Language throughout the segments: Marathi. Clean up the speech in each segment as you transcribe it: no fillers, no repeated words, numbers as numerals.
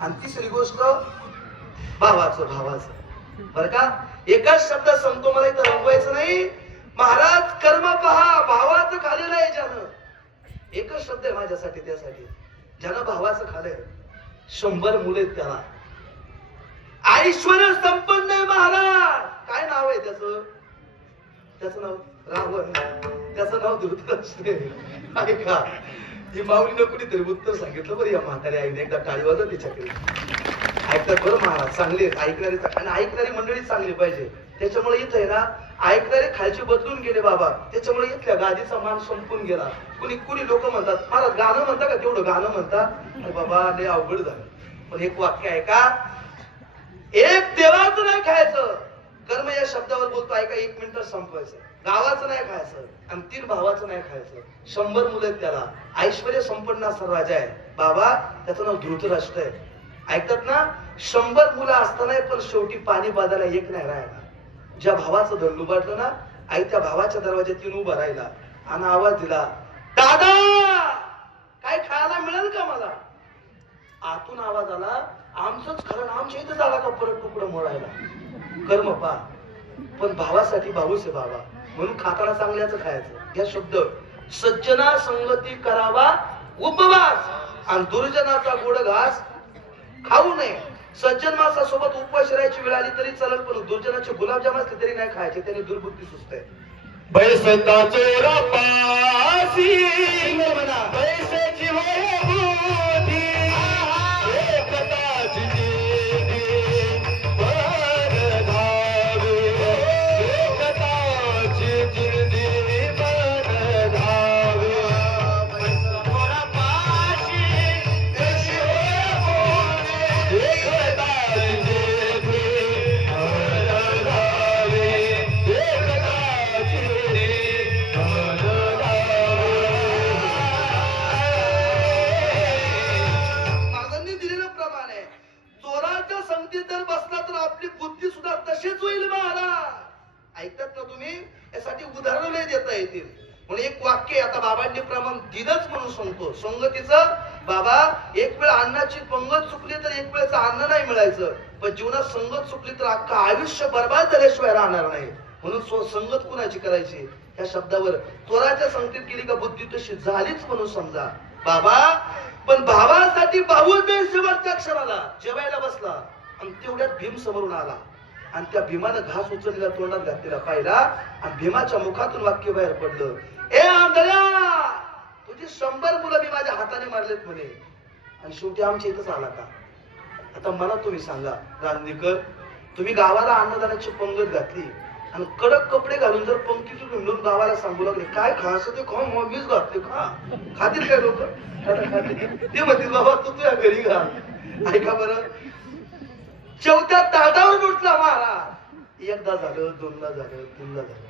आणि तिसरी गोष्ट भावाचं बर का. एकाच शब्दात सांगतो, मला इथं रंगवायचं नाही. महाराज कर्म पहा, भावाचं खाल्लेलं आहे ज्यानं. एकच शब्द आहे माझ्यासाठी, त्यासाठी ज्यानं भावाचं खाल्लंय 100 मुले त्याला ऐश्वर्य संपन्न आहे महाराज. काय नाव आहे त्याचं नाव रावण, त्याचं नाव धृतराष्ट्र. ऐका, ही माऊलीनं कुणीतरी उत्तर सांगितलं बरं या म्हातारी आईने. एकदा टाळी वाजव तिच्याकडे. ऐकतात बरं महाराज, चांगले ऐकणारे, आणि ऐकणारी मंडळी चांगली पाहिजे. त्याच्यामुळे इथं आहे ना, ऐकणारे खालचे बदलून गेले बाबा. त्याच्यामुळे इथल्या गादीचा मान संपून गेला. कुणी लोक म्हणतात, महाराज गाणं म्हणता का, तेवढं गाणं म्हणता. अरे बाबा लय अवघड झालं. पण एक वाक्य आहे का, एक देवाचं नाही खायचं, कर्म या शब्दावर बोलतो. ऐका, 1 मिनिट संपवायचं. गावाचं नाही खायचं आणि 3 भावाचं नाही खायचं. 100 मुलं आहेत त्याला, ऐश्वर्य संपन्न असा राजा आहे बाबा. त्याचं नाव धृतराष्ट्र आहे. ऐकतात ना, 100 मुलं असताना पण शेवटी पाणी बाजायला एक नाही राहिला. ज्या भावाचं धन लुबाडलं ना, आई त्या भावाच्या दरवाज्यात येऊन उभा राहिला आणि आवाज दिला, दादा काय खायला मिळेल का मला. आतून आवाज आला, आमचंच खरं, आमच्या इथं झाला का परत तुकडं मोडायला. कर्म पा, पण भावासाठी भाऊच आहे बाबा. म्हणून खाताना चांगल्याचं खायचं. या शब्द सज्जना संगती करावा उपवास, आणि दुर्जनाचा गोड घास खाऊ नये. सज्जन माणसासोबत उपवास राहायची वेळ आली तरी चालेल, पण दुर्जनाचे गुलाबजाम असले तरी नाही खायचे, त्याने दुर्बुद्धी सुचते. पैसा चोरा पासी म्हणा पैशाची बुद्धी एकताची जिंदगी वर धावे, एकताची जिंदगी वर धावे. पैसा चोरा पासी पैशाची बुद्धी एकताची जिंदगी वर धावे, एकताची महाराजांनी दिलेलं प्रमाण आहे. चोराच्या संगतीत जर बसला तर आपली बुद्धी सुद्धा तशीच होईल महाराज. ऐकतात ना तुम्ही, यासाठी उदाहरण लय देता येतील. म्हणून एक वाक्य आता बाबांनी प्रमाण दिलंच म्हणून सांगतो. संगतीचं बाबा, एक वेळ अन्नाची पंगत चुकली तर एक वेळचं अन्न नाही मिळायचं, पण जीवनात संगत चुकली तर अख्खा आयुष्य बर्बाद झाल्याशिवाय राहणार नाही. म्हणून संगत कुणाची करायची, या शब्दावर चोराच्या संगतीत गेली का बुद्धी तशी झालीच म्हणून समजा बाबा. पण भावासाठी भाऊच नाही. शेवटच्या क्षणाला जेवायला बसला आणि तेवढ्यात भीम समोरून आला, आणि त्या भीमानं घास उचललेला तोंडात घातलेला पाहिला, आणि भीमाच्या मुखातून वाक्य बाहेर पडलं, ए आंधळ्या, तुझी 100 मुलं मी माझ्या हाताने मारलेत म्हणे, आणि शेवटी आमच्या इथंच आला का. आता मला तुम्ही सांगा रांदीकर, तुम्ही गावाला अन्नदानाची पंगत घातली आणि कडक कपडे घालून जर पंक्तीतून हिंडून गावाला सांगू लागले, काय खायचं ते खा, मग मीच घातले खा. खातील काय लोक, ते म्हणतील बाबा तू तुझ्या घरी घाल. ऐका बरं, चौथ्या ताटावर उठला महाराज. एकदा झालं, दोनदा झालं, तीनदा झालं.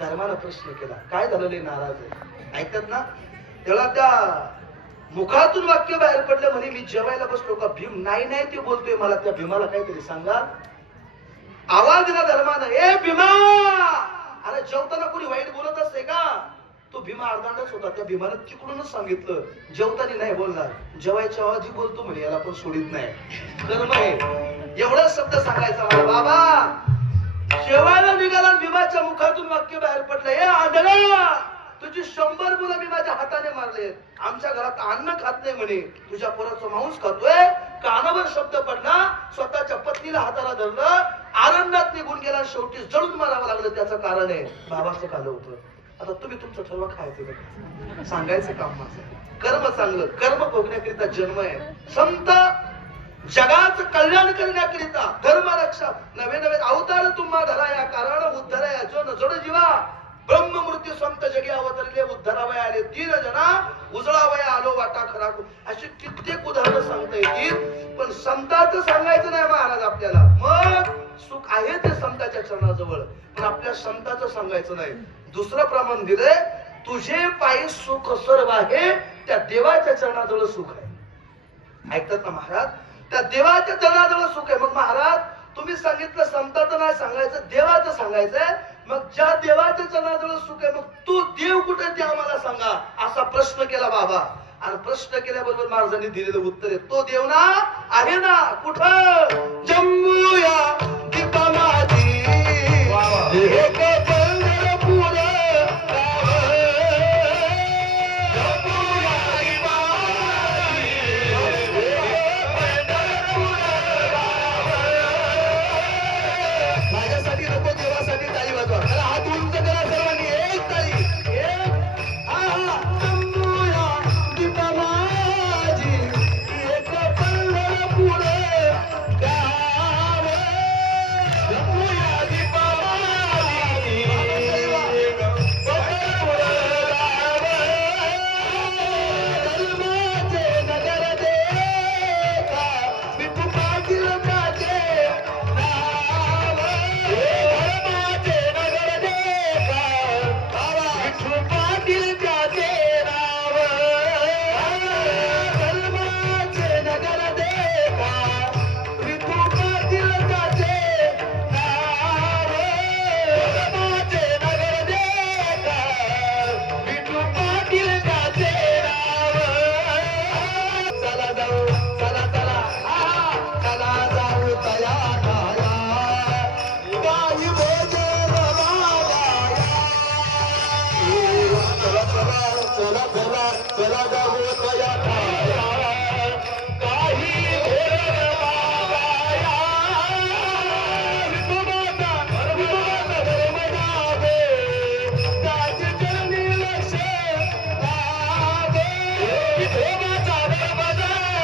धर्मानं प्रश्न केला, काय झालं लय नाराज आहे. ऐकतात ना, तेव्हा त्या मुखातून वाक्य बाहेर पडलं म्हणे, मी जेवायला बसलो का. भीम नाही ते बोलतोय, मला त्या भीमाला काहीतरी सांगा. आवाज दिला धर्मानं, ए भीमा. अरे जेवताना कोणी वाईट बोलत असते का. तो भीमा अर्धांडच होता. त्या भीमानं तिकडूनच सांगितलं, जेवताना नाही बोलणार, जेवायच्या आवाजी बोलतो म्हणे, याला पण सोडित नाही. कर्म आहे. एवढा शब्द सांगायचा मला बाबा. जेवायला निघाला, भीमाच्या मुखातून वाक्य बाहेर पडलं, ए आंधळा, तुझी 100 मुलं मी माझ्या हाताने मारले, आमच्या घरात अन्न खात नाही म्हणे, तुझ्या पोराचं मांस खातोय. कानावर शब्द पडला, स्वतःच्या पत्नीला हाताला धरलं, आनंदात निघून गेला, शेवटी जळून मारावं लागलं. त्याचं कारण आहे बाबाचं खाल्लं होतं. आता तुम्ही तुमचं ठरवा, खायचं सांगायचं काम माझं. कर्म चांगलं, कर्म भोगण्याकरिता जन्म आहे. संत जगाचं कल्याण करण्याकरिता धर्म रक्षा नवे नवे अवतार तुम्हा धरा, या कारण उद्धरा या जो नजड जीवा. ब्रह्म मृत्यू संत जगी अवतरले, उद्धरावया आले 3 जना, उजळावया आलो वाटा खरा. अशी कित्येक उदाहरणं सांगता येतील, पण संतांचं सांगायचं नाही महाराज आपल्याला. मग सुख आहे ते संतांच्या चरणाजवळ, पण आपल्या संतांचं सांगायचं नाही. दुसरं प्रमाण दिलंय, तुझे पायी सुख सर्व आहे, त्या देवाच्या चरणाजवळ सुख आहे. ऐकतात ना महाराज, त्या देवाच्या चरणाजवळ सुख आहे. मग महाराज तुम्ही सांगितलं संतांचं नाही सांगायचं, देवाचं सांगायचंय. मग ज्या देवाच्या चरणाजवळ सुख आहे, मग तो देव कुठे ते आम्हाला सांगा, असा प्रश्न केला बाबा. आणि प्रश्न केल्याबरोबर महाराजांनी दिलेलं उत्तर आहे, तो देव ना आहे ना कुठं